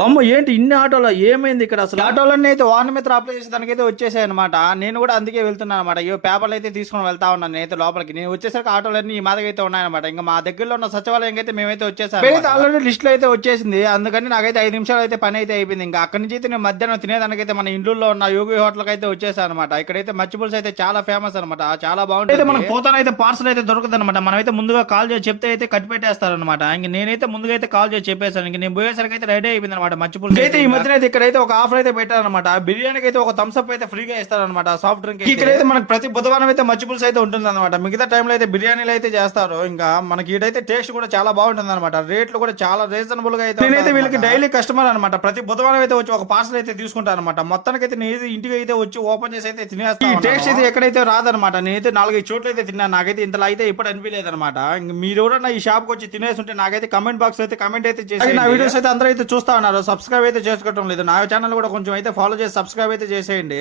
అమ్మ ఏంటి ఇన్ని ఆటోలో ఏమైంది ఇక్కడ అసలు? ఆటోలన్నీ అయితే వాహన మిత్ర అప్లై చేసే దానికైతే వచ్చేసాయి అనమాట. నేను కూడా అందుకే వెళ్తున్నాను అనమాట. అయ్యో పేపర్లు అయితే తీసుకొని వెళ్తా ఉన్నాను నేనైతే లోపలికి. నేను వచ్చేసరికి ఆటోలన్నీ ఈ మాదిరిగా అయితే ఉన్నాయన్నమాట. ఇంకా మా దగ్గరలో ఉన్న సచివాలయం అయితే మేమైతే వచ్చేసాం. అయితే ఆల్రెడీ లిస్ట్ లో అయితే వచ్చేసింది. అందుకని నాకైతే 5 నిమిషాలు అయితే పని అయితే అయిపోయింది. ఇంకా అక్కడి నుంచి అయితే నేను మధ్యాహ్నం తినేదానికైతే మన ఇండ్లలో ఉన్న యోగి హోటల్ అయితే వచ్చేసాను అనమాట. ఇక్కడైతే మచ్చి పులుసు అయితే చాలా ఫేమస్ అనమాట. చాలా బాగుంటుంది. అయితే మనకు పోతానైతే పార్సల్ అయితే దొరకదు అనమాట. మనమైతే ముందుగా కాల్ చేసి చెప్తే అయితే కట్టి పెట్టేస్తారనమాట. ఇంక నేనైతే ముందుగా అయితే కాల్ చేసి చెప్పేసాను. ఇంక నేను పోయేసరికి అయితే రెడీ అయిపోయింది అనమాట మచ్చి పులుసు అయితే. ఈ మధ్యన అయితే ఇక్కడైతే ఒక ఆఫర్ అయితే పెట్టారనమాట. బిర్యానీకి అయితే ఒక థమ్స్ అప్ అయితే ఫ్రీగా ఇస్తారనమాట. సాఫ్ట్ డ్రింక్ ఇక్కడైతే మనకి ప్రతి బుధవారం అయితే మచ్చి పులుసు అయితే ఉంటుంది అనమాట. మిగతా టైంలో అయితే బిర్యానీలు అయితే చేస్తారు. ఇంకా మనకి ఇటైతే టేస్ట్ కూడా చాలా బాగుంటుంది అనమాట. రేట్లు కూడా చాలా రీజనబుల్ గా అయితే. నేనైతే వీళ్ళకి డైలీ కస్టమర్ అనమాట. ప్రతి బుధవారం అయితే వచ్చి ఒక పార్సల్ అయితే తీసుకుంటాను అనమాట. మొత్తానికి అయితే నేను ఇంటికి అయితే వచ్చి ఓపెన్ చేసి అయితే తినేస్తాను. ఈ టేస్ట్ అయితే ఎక్కడైతే రాదనమాట. నేనైతే 4-5 చోట్ల అయితే తిన్నాను. నాకైతే ఇంతలా అయితే ఎప్పుడు అనిపించలేదు అనమాట. మీరు ఎవరన్నా ఈ షాప్ కి వచ్చి తినేసి ఉంటే నాకైతే కమెంట్ బాక్స్ అయితే కమెంట్ అయితే చేసి నా వీడియోస్ అయితే అందరూ అయితే చూస్తా ఉన్నారు. సబ్స్క్రైబ్ అయితే చేసుకోవడం లేదు. నా ఛానల్ కూడా కొంచెం అయితే ఫాలో చేసి సబ్స్క్రైబ్ అయితే చేసేయండి.